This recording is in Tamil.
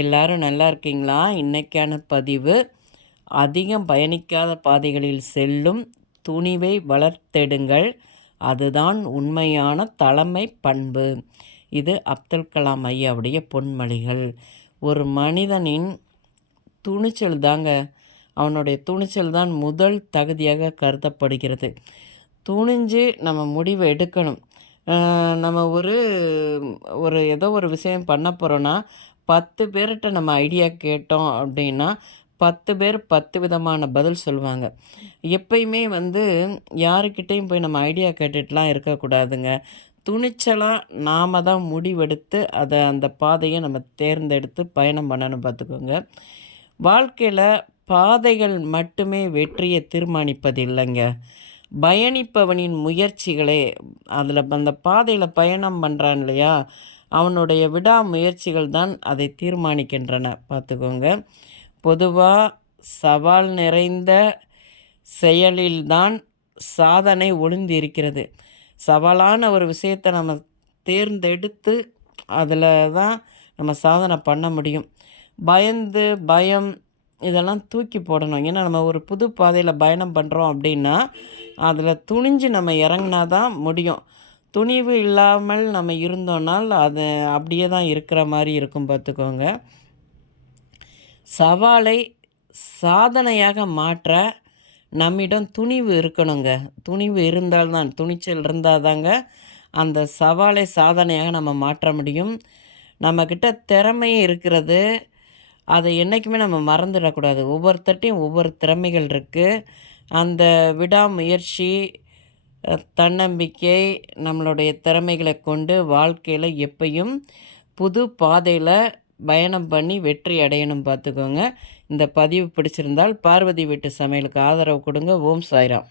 எல்லாரும் நல்லா இருக்கீங்களா? இன்னைக்கான பதிவு, அதிகம் பயணிக்காத பாதைகளில் செல்லும் துணிவை வளர்த்தெடுங்கள். அதுதான் உண்மையான தலைமை பண்பு. இது அப்துல் கலாம் ஐயாவுடைய பொன்மொழிகள். ஒரு மனிதனின் துணிச்சல் தாங்க, அவனுடைய துணிச்சல் தான் முதல் தகுதியாக கருதப்படுகிறது. துணிஞ்சு நம்ம முடிவு எடுக்கணும். நம்ம ஒரு ஒரு ஏதோ ஒரு விஷயம் பண்ண போகிறோன்னா, 10 பேர்கிட்ட நம்ம ஐடியா கேட்டோம் அப்படின்னா, 10 பேர் 10 விதமான பதில் சொல்லுவாங்க. எப்பயுமே யாருக்கிட்டேயும் போய் நம்ம ஐடியா கேட்டுட்டுலாம் இருக்கக்கூடாதுங்க. துணிச்சலா நாம தான் முடிவெடுத்து, அந்த பாதைய நம்ம தேர்ந்தெடுத்து பயணம் பண்ணணும் பார்த்துக்கோங்க. வாழ்க்கையில பாதைகள் மட்டுமே வெற்றியை தீர்மானிப்பது இல்லைங்க. பயணிப்பவனின் முயற்சிகளே அந்த பாதையில் பயணம் பண்ணுறான் இல்லையா, அவனுடைய விடாமுயற்சிகள் தான் அதை தீர்மானிக்கின்றன பார்த்துக்கோங்க. பொதுவாக சவால் நிறைந்த செயலில்தான் சாதனை ஒளிந்து இருக்கிறது. சவாலான ஒரு விஷயத்தை நம்ம தேர்ந்தெடுத்து அதில் தான் நம்ம சாதனை பண்ண முடியும். பயம் இதெல்லாம் தூக்கி போடணும். ஏன்னா நம்ம ஒரு புது பாதையில் பயணம் பண்ணுறோம் அப்படின்னா, அதில் துணிஞ்சு நம்ம இறங்குனா தான் முடியும். துணிவு இல்லாமல் நம்ம இருந்தோம்னால் அது அப்படியே தான் இருக்கிற மாதிரி இருக்கும் பார்த்துக்கோங்க. சவாலை சாதனையாக மாற்ற நம்மிடம் துணிவு இருக்கணுங்க. துணிவு இருந்தால்தான், துணிச்சல் இருந்தால் தாங்க அந்த சவாலை சாதனையாக நம்ம மாற்ற முடியும். நம்மக்கிட்ட திறமையும் இருக்கிறது. அதை என்றைக்குமே நம்ம மறந்துடக்கூடாது. ஒவ்வொருத்தர்ட்டையும் ஒவ்வொரு திறமைகள் இருக்குது. அந்த விடாமுயற்சி, தன்னம்பிக்கை, நம்மளுடைய திறமைகளை கொண்டு வாழ்க்கையில் எப்பயும் புது பாதையில் பயணம் பண்ணி வெற்றி அடையணும் பார்த்துக்கோங்க. இந்த பதிவு பிடிச்சிருந்தால் பார்வதி வீட்டு சமையலுக்கு ஆதரவு கொடுங்க. ஓம் சாய்ராம்.